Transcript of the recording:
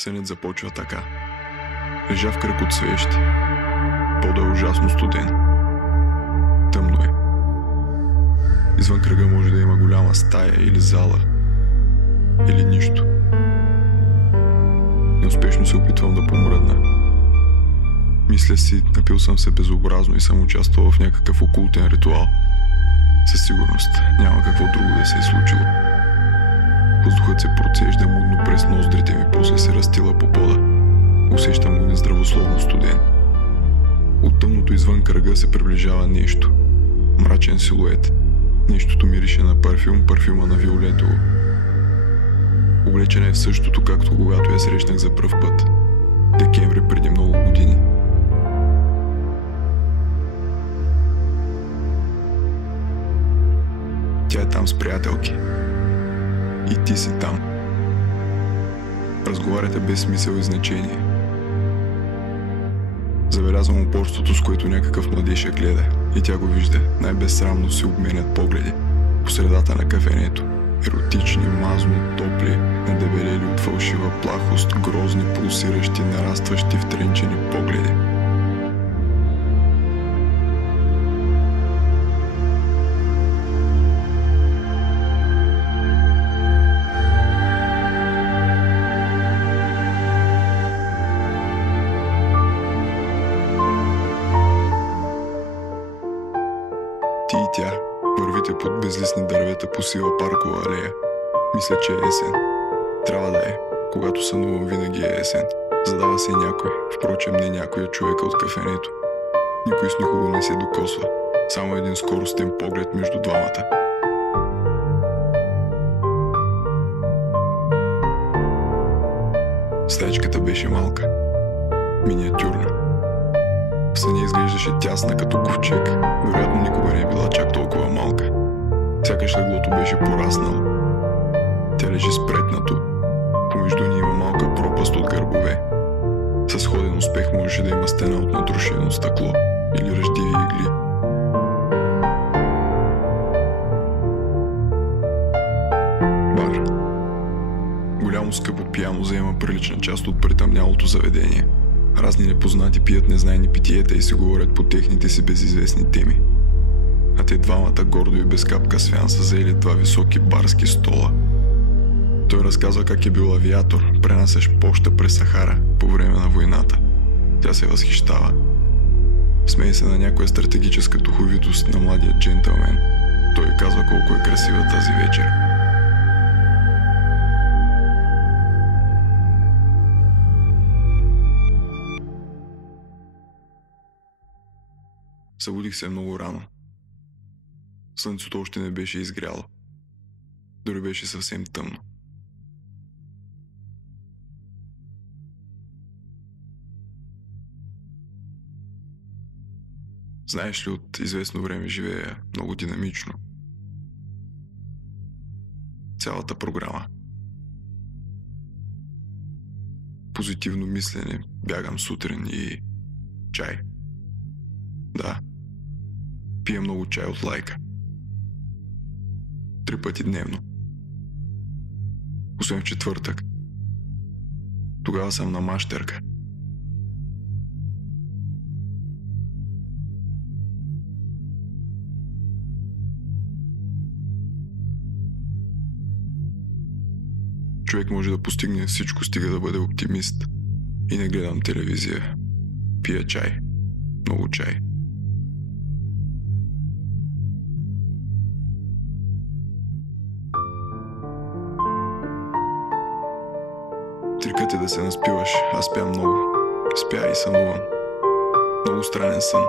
Сънят започва така. Лежа в кръг от свещи. Подът е ужасно студен. Тъмно е. Извън кръга може да има голяма стая или зала. Или нищо. Неуспешно се опитвам да помръдна. Мисля си, напил съм се безобразно и съм участвал в някакъв окултен ритуал. Със сигурност няма какво друго да се е случило. Въздухът се процежда мудно през ноздрите ми, после се разтила по пода. Усещам го нездравословно студен. От тъмното извън кръга се приближава нещо. Мрачен силует. Нещото мирише на парфюма на Виолетово. Облечена е в същото, както когато я срещнах за пръв път. Декември преди много години. Тя е там с приятелки. И ти си там. Разговаряте без смисъл и значение. Забелязвам упорството, с което някакъв младеж я гледа. И тя го вижда. Най-безсрамно си обменят погледи. По средата на кафенето. Еротични, мазно, топли, надебелели от фалшива плахост, грозни, пулсиращи, нарастващи, втренчени погледи. Ти и тя вървите под безлистни дървета по сива паркова алея. Мисля, че е есен. Трябва да е. Когато сънувам, винаги е есен. Задава се някой, впрочем не някой човека от кафенето. Никой с никого не се докосва. Само един скоростен поглед между двамата. Стаечката беше малка. Миниатюрна. В съня изглеждаше тясна като ковчег. Вероятно никога не е била чак толкова малка. Сякаш леглото беше пораснало. Тя лежи спретнато. Помежду ни има малка пропаст от гърбове. Със сходен успех можеше да има стена от натрушено стъкло или ръждиви игли. Бар. Голямо скъпо пияно заема прилична част от притъмнялото заведение. Разни непознати пият незнайни питиета и се говорят по техните си безизвестни теми. А те двамата гордо и без капка свян са заели два високи барски стола. Той разказва как е бил авиатор, пренасящ поща през Сахара по време на войната. Тя се възхищава. Смее се на някоя стратегическа духовитост на младия джентълмен. Той казва колко е красива тази вечер. Събудих се много рано. Слънцето още не беше изгряло. Дори беше съвсем тъмно. Знаеш ли, от известно време живея много динамично. Цялата програма. Позитивно мислене, бягам сутрин и чай. Да, пия много чай от лайка. 3 пъти дневно. Освен в четвъртък. Тогава съм на мащерка. Човек може да постигне всичко, стига да бъде оптимист. И не гледам телевизия. Пия чай. Много чай. Трикът е да се наспиваш. Аз спя много. Спя и сънувам. Много странен сън.